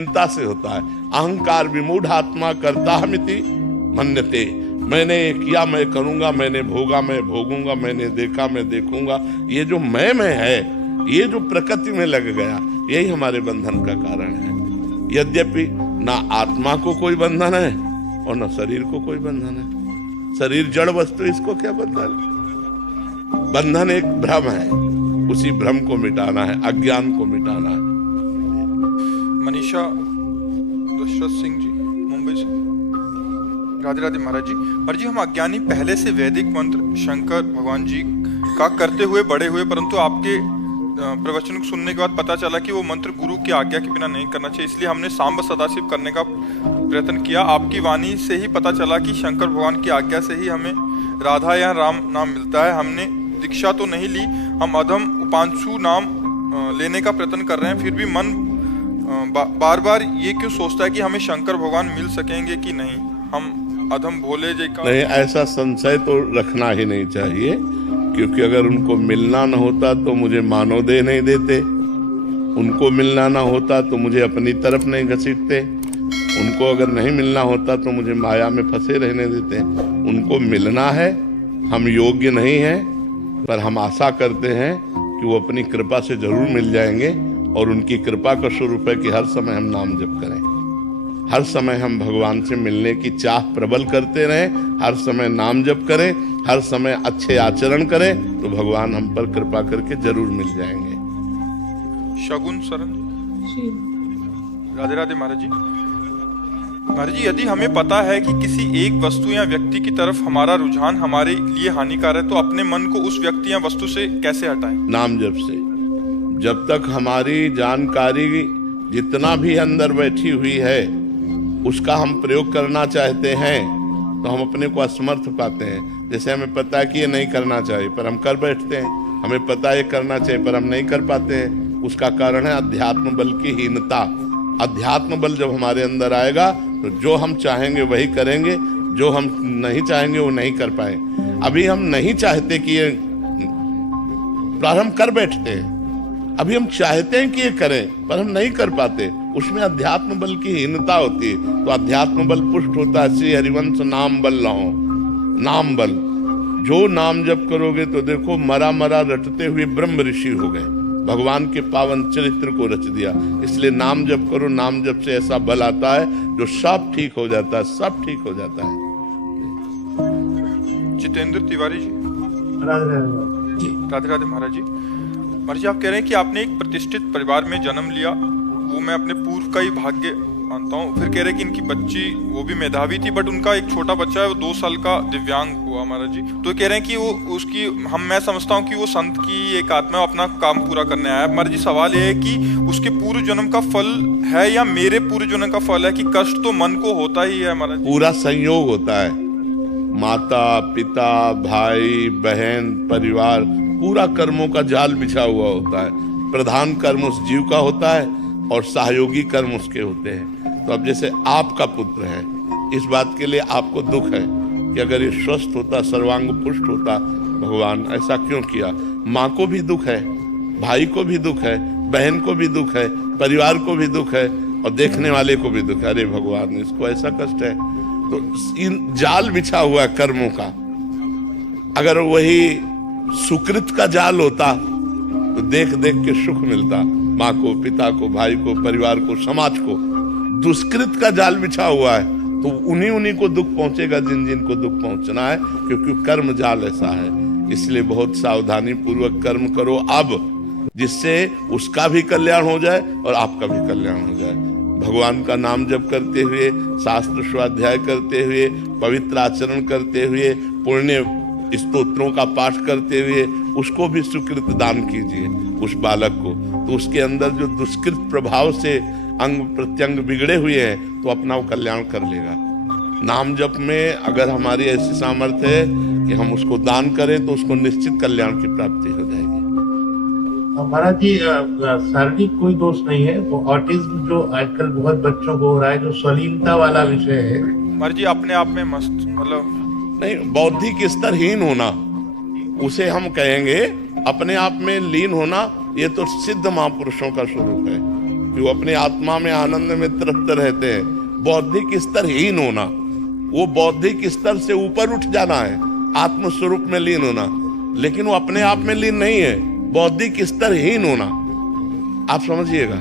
चिंता से होता है। अहंकार विमूढ़ आत्मा करता हमिति मन्यते, मैंने किया, मैं करूंगा, मैंने भोगा, मैं भोगूंगा, मैंने देखा, मैं देखूंगा, ये जो मैं है, ये जो प्रकृति में लग गया, यही हमारे बंधन का कारण है। यद्यपि ना आत्मा को कोई बंधन है और ना शरीर को कोई बंधन है। शरीर जड़ वस्तु, इसको क्या बंधन? बंधन एक भ्रम है, उसी भ्रम को मिटाना है, अज्ञान को मिटाना है। मनीषा दशरथ सिंह जी, मुंबई से। राधे राधे महाराज जी। महाराज जी, हम अज्ञानी पहले से वैदिक मंत्र शंकर भगवान जी का करते हुए बड़े हुए, परंतु आपके प्रवचन को सुनने के बाद पता चला कि वो मंत्र गुरु की आज्ञा के बिना नहीं करना चाहिए, इसलिए हमने सांब सदाशिव करने का प्रयत्न किया। आपकी वाणी से ही पता चला कि शंकर भगवान की आज्ञा से ही हमें राधा या राम नाम मिलता है। हमने दीक्षा तो नहीं ली, हम अधम उपांशु नाम लेने का प्रयत्न कर रहे हैं, फिर भी मन बार बार ये क्यों सोचता है कि हमें शंकर भगवान मिल सकेंगे कि नहीं, हम अधम भोले जी का। नहीं, ऐसा संशय तो रखना ही नहीं चाहिए, क्योंकि अगर उनको मिलना न होता तो मुझे मानव देह नहीं देते, उनको मिलना ना होता तो मुझे अपनी तरफ नहीं घसीटते, उनको अगर नहीं मिलना होता तो मुझे माया में फंसे रहने देते। उनको मिलना है, हम योग्य नहीं हैं, पर हम आशा करते हैं कि वो अपनी कृपा से जरूर मिल जाएंगे, और उनकी कृपा का स्वरूप है कि हर समय हम नाम जप करें, हर समय हम भगवान से मिलने की चाह प्रबल करते रहें, हर समय नाम जप करें, हर समय अच्छे आचरण करें, तो भगवान हम पर कृपा करके जरूर मिल जाएंगे। शगुन शरण जी। राधे राधे महाराज जी। महाराज जी, यदि हमें पता है कि किसी एक वस्तु या व्यक्ति की तरफ हमारा रुझान हमारे लिए हानिकारक है, तो अपने मन को उस व्यक्ति या वस्तु से कैसे हटाएं? नाम जप से। जब तक हमारी जानकारी जितना भी अंदर बैठी हुई है उसका हम प्रयोग करना चाहते हैं, तो हम अपने को असमर्थ पाते हैं। जैसे हमें पता है कि ये नहीं करना चाहिए, पर हम कर बैठते हैं। हमें पता है ये करना चाहिए, पर हम नहीं कर पाते हैं। उसका कारण है अध्यात्म बल की हीनता। अध्यात्म बल जब हमारे अंदर आएगा तो जो हम चाहेंगे वही करेंगे, जो हम नहीं चाहेंगे वो नहीं कर पाए। अभी हम नहीं चाहते कि ये प्रारंभ कर बैठते हैं, अभी हम चाहते हैं कि ये करें, पर हम नहीं कर पाते। उसमें अध्यात्म बल की हीनता होती है। तो अध्यात्म बल पुष्ट होता है श्री हरिवंश नाम बल लहो। नाम बल, जो नाम जप करोगे तो देखो मरा मरा रटते हुए ब्रह्म ऋषि हो गए, भगवान के पावन चरित्र को रच दिया। इसलिए नाम जप करो, नाम जप से ऐसा बल आता है जो सब ठीक हो जाता है, सब ठीक हो जाता है। जितेंद्र तिवारी जी। राधे राधे महाराज जी। महाराज जी, आप कह रहे हैं कि आपने एक प्रतिष्ठित परिवार में जन्म लिया, वो मैं अपने पूर्व का ही भाग्य मानता हूँ। फिर कह रहे हैं कि इनकी बच्ची वो भी मेधावी थी, बट उनका एक छोटा बच्चा है, वो 2 साल का दिव्यांग हुआ महाराज जी। तो कह रहे हैं कि वो उसकी मैं समझता हूँ कि वो संत की एक आत्मा अपना काम पूरा करने आया है। महाराज जी, सवाल ये है कि उसके पूर्व जन्म का फल है या मेरे पूर्व जन्म का फल है, कि कष्ट तो मन को होता ही है महाराज? पूरा संयोग होता है, माता पिता भाई बहन परिवार, पूरा कर्मों का जाल बिछा हुआ होता है। प्रधान कर्म उस जीव का होता है और सहयोगी कर्म उसके होते हैं। तो अब जैसे आपका पुत्र है, इस बात के लिए आपको दुख है कि अगर ये स्वस्थ होता, सर्वांग पुष्ट होता, भगवान ऐसा क्यों किया। माँ को भी दुख है, भाई को भी दुख है, बहन को भी दुख है, परिवार को भी दुख है, और देखने वाले को भी दुख है। अरे भगवान, इसको ऐसा कष्ट है। तो इन जाल बिछा हुआ है कर्मों का। अगर वही सुकृत का जाल होता तो देख देख के सुख मिलता, माँ को, पिता को, भाई को, परिवार को, समाज को। दुष्कृत का जाल बिछा हुआ है तो उन्हीं को दुख पहुंचेगा जिन को दुख पहुंचना है, क्योंकि कर्म जाल ऐसा है। इसलिए बहुत सावधानी पूर्वक कर्म करो अब, जिससे उसका भी कल्याण हो जाए और आपका भी कल्याण हो जाए। भगवान का नाम जप करते हुए, शास्त्र स्वाध्याय करते हुए, पवित्र आचरण करते हुए, पुण्य स्तोत्रों का पाठ करते हुए उसको भी सुकृत दान कीजिए, उस बालक को। तो उसके अंदर जो दुष्कृत प्रभाव से अंग प्रत्यंग बिगड़े हुए हैं, तो अपना वो कल्याण कर लेगा। नाम जप में अगर हमारी ऐसी सामर्थ्य है कि हम उसको दान करें, तो उसको निश्चित कल्याण की प्राप्ति हो जाएगी। महाराज जी, शारीरिक कोई दोष नहीं है, वो ऑटिज्म जो आजकल बहुत बच्चों को हो रहा है, जो स्वलीनता वाला विषय है। महाराज जी, अपने आप में मस्त, मतलब नहीं, बौद्धिक स्तरहीन होना उसे हम कहेंगे। अपने आप में लीन होना, ये तो सिद्ध महापुरुषों का स्वरूप है। कि वो अपने आत्मा में आनंद में तृप्त रहते हैं। बौद्धिक स्तर हीन होना, वो बौद्धिक स्तर से ऊपर उठ जाना है, आत्म स्वरूप में लीन होना, लेकिन वो अपने आप में लीन नहीं है, बौद्धिक स्तर हीन होना। आप समझिएगा,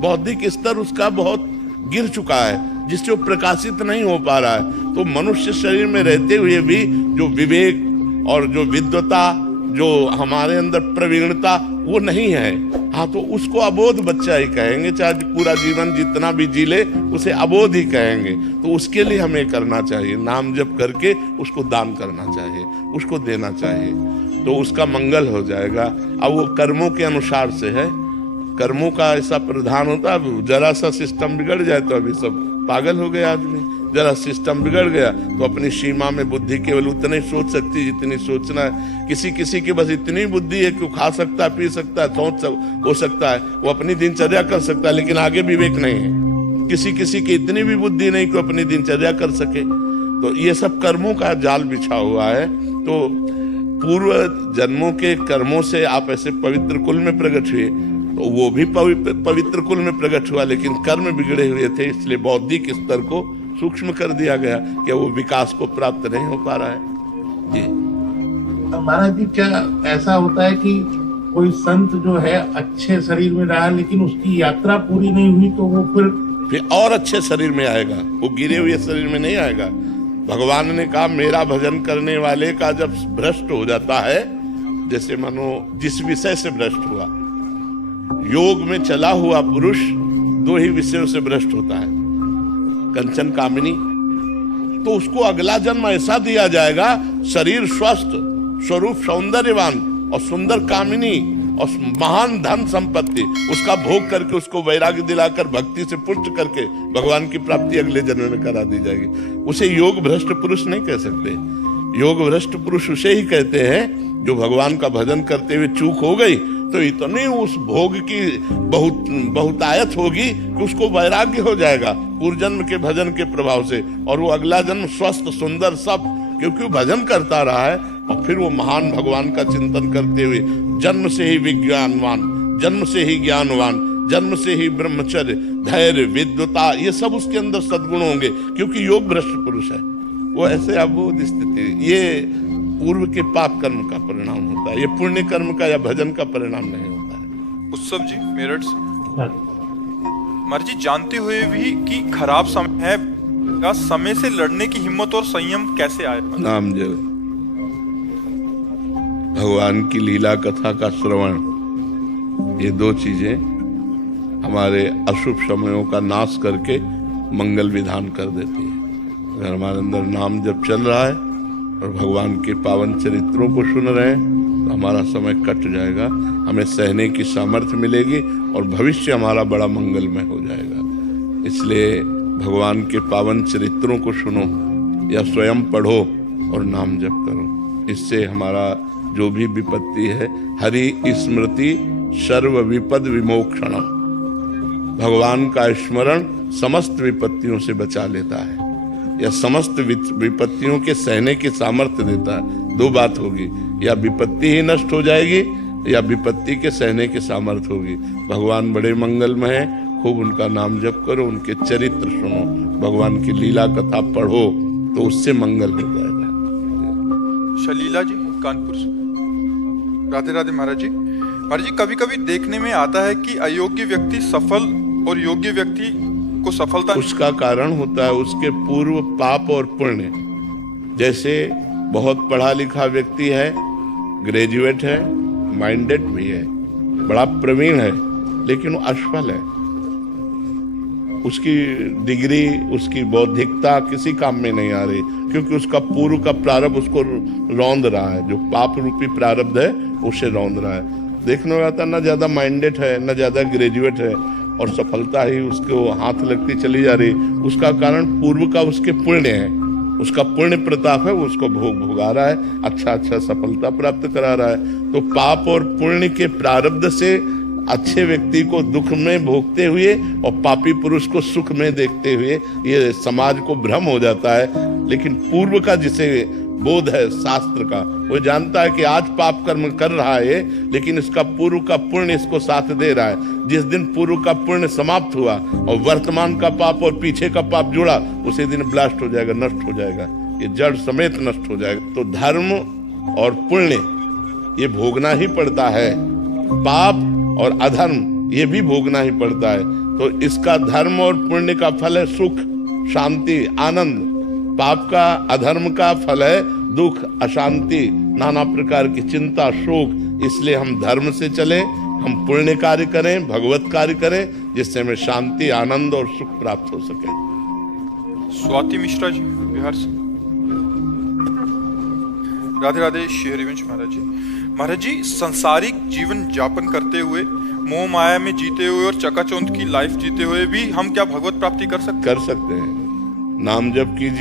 बौद्धिक स्तर उसका बहुत गिर चुका है, जिससे वो प्रकाशित नहीं हो पा रहा है। तो मनुष्य शरीर में रहते हुए भी जो विवेक और जो विद्वता, जो हमारे अंदर प्रवीणता, वो नहीं है। हाँ, तो उसको अबोध बच्चा ही कहेंगे, चाहे पूरा जीवन जितना भी जी ले उसे अबोध ही कहेंगे। तो उसके लिए हमें करना चाहिए, नाम जप करके उसको दान करना चाहिए, उसको देना चाहिए, तो उसका मंगल हो जाएगा। अब वो कर्मों के अनुसार से है, कर्मों का ऐसा प्रधान होता है। जरा सा सिस्टम बिगड़ जाए तो अभी सब पागल हो गए आदमी, जरा सिस्टम बिगड़ गया तो अपनी सीमा में बुद्धि केवल उतनी सोच सकती जितनी सोचना है। किसी की बस इतनी बुद्धि है कि वो खा सकता है, पी सकता है, हो सकता है, वो अपनी दिनचर्या कर सकता है, लेकिन आगे विवेक नहीं है। किसी की इतनी भी बुद्धि नहीं कि अपनी दिनचर्या कर सके। तो ये सब कर्मों का जाल बिछा हुआ है। तो पूर्व जन्मों के कर्मों से आप ऐसे पवित्र कुल में प्रकट हुए, तो वो भी पवित्र कुल में प्रकट हुआ, लेकिन कर्म बिगड़े हुए थे, इसलिए बौद्धिक स्तर को सूक्ष्म कर दिया गया कि वो विकास को प्राप्त नहीं हो पा रहा है। जी महाराज जी, क्या ऐसा होता है कि कोई संत जो है अच्छे शरीर में रहा लेकिन उसकी यात्रा पूरी नहीं हुई, तो वो फिर और अच्छे शरीर में आएगा, वो गिरे हुए शरीर में नहीं आएगा। भगवान ने कहा, मेरा भजन करने वाले का जब भ्रष्ट हो जाता है, जैसे मानो जिस विषय से भ्रष्ट हुआ, योग में चला हुआ पुरुष दो ही विषयों से भ्रष्ट होता है, कंचन कामिनी, तो उसको अगला जन्म ऐसा दिया जाएगा, शरीर स्वस्थ, स्वरूप सौंदर्यवान और सुंदर कामिनी और महान धन संपत्ति, उसका भोग करके उसको वैराग्य दिलाकर भक्ति से पुष्ट करके भगवान की प्राप्ति अगले जन्म में करा दी जाएगी। उसे योग भ्रष्ट पुरुष नहीं कह सकते। योग भ्रष्ट पुरुष उसे ही कहते हैं जो भगवान का भजन करते हुए चूक हो गई, तो इतनी उस भोग की बहुतायत होगी कि उसको वैराग्य हो जाएगा पूर्व जन्म के भजन के प्रभाव से, और वो अगला जन्म स्वस्थ सुंदर सब, क्योंकि वो भजन करता रहा है। और फिर वो महान भगवान का चिंतन करते हुए जन्म से ही विज्ञानवान, जन्म से ही ज्ञानवान, जन्म से ही ब्रह्मचर्य, धैर्य, विद्वता, ये सब उसके अंदर सद्गुण होंगे, क्योंकि योग भ्रष्ट पुरुष है। वो ऐसे अबोध स्थिति, ये पूर्व के पाप कर्म का परिणाम होता है, ये पुण्य कर्म का या भजन का परिणाम नहीं होता है। उत्सव जी मेरठ से, मर्जी जानते हुए भी कि खराब समय है, का समय से लड़ने की हिम्मत और संयम कैसे आए? नाम जप, भगवान की लीला कथा का श्रवण, ये दो चीजें हमारे अशुभ समयों का नाश करके मंगल विधान कर देती है। अगर हमारे अंदर नाम जब चल रहा है और भगवान के पावन चरित्रों को सुन रहे हैं, तो हमारा समय कट जाएगा, हमें सहने की सामर्थ्य मिलेगी और भविष्य हमारा बड़ा मंगलमय हो जाएगा। इसलिए भगवान के पावन चरित्रों को सुनो या स्वयं पढ़ो और नाम जप करो। इससे हमारा जो भी विपत्ति है, हरि स्मृति सर्व विपद विमोक्षणम, भगवान का स्मरण समस्त विपत्तियों से बचा लेता है या समस्त विपत्तियों के सहने की सामर्थ्य देता है। दो बात होगी, या विपत्ति ही नष्ट हो जाएगी या विपत्ति के सहने की सामर्थ्य होगी। भगवान बड़े मंगलमय हैं, खूब उनका नाम जप करो, उनके चरित्र सुनो, भगवान की लीला कथा पढ़ो, तो उससे मंगल हो जाएगा। शलीला जी कानपुर से, राधे राधे महाराज जी। महाराज जी, कभी कभी देखने में आता है कि अयोग्य व्यक्ति सफल और योग्य व्यक्ति को सफलता, उसका कारण होता है उसके पूर्व पाप और पुण्य। जैसे बहुत पढ़ा लिखा व्यक्ति है, ग्रेजुएट है, माइंडेड भी है, बड़ा प्रवीण है, लेकिन वो असफल है, उसकी डिग्री, उसकी बौद्धिकता किसी काम में नहीं आ रही, क्योंकि उसका पूर्व का प्रारब्ध उसको रौंद रहा है, जो पाप रूपी प्रारब्ध है उसे रौंद रहा है। देखने में आता, ना ज्यादा माइंडेड है, ना ज्यादा ग्रेजुएट है, और सफलता ही उसको हाथ लगती चली जा रही। उसका कारण पूर्व का उसके पुण्य है, उसका पुण्य प्रताप है, वो उसको भोगा रहा है, अच्छा सफलता प्राप्त करा रहा है। तो पाप और पुण्य के प्रारब्ध से अच्छे व्यक्ति को दुख में भोगते हुए और पापी पुरुष को सुख में देखते हुए ये समाज को भ्रम हो जाता है। लेकिन पूर्व का जिसे बोध है शास्त्र का। वो जानता है कि आज पाप कर्म कर रहा है, लेकिन इसका पूर्व का पुण्य इसको साथ दे रहा है। जिस दिन पूर्व का पुण्य समाप्त हुआ और वर्तमान का पाप और पीछे का पाप जुड़ा, उसी दिन ब्लास्ट हो जाएगा, नष्ट हो जाएगा, ये जड़ समेत नष्ट हो जाएगा। तो धर्म और पुण्य ये भोगना ही पड़ता है, पाप और अधर्म ये भी भोगना ही पड़ता है। तो इसका धर्म और पुण्य का फल है सुख, शांति, आनंद। पाप का, अधर्म का फल है दुख, अशांति, नाना प्रकार की चिंता, शोक। इसलिए हम धर्म से चले, हम पुण्य कार्य करें, भगवत कार्य करें, जिससे हमें शांति, आनंद और सुख प्राप्त हो सके। स्वाति मिश्रा जी बिहार से। राधे राधे श्री हरिवंश महाराज जी। महाराज जी, सांसारिक जीवन यापन करते हुए, मोह माया में जीते हुए और चकाचौंध की लाइफ जीते हुए भी हम क्या भगवत प्राप्ति कर सकते हैं? नाम जप कीजिए।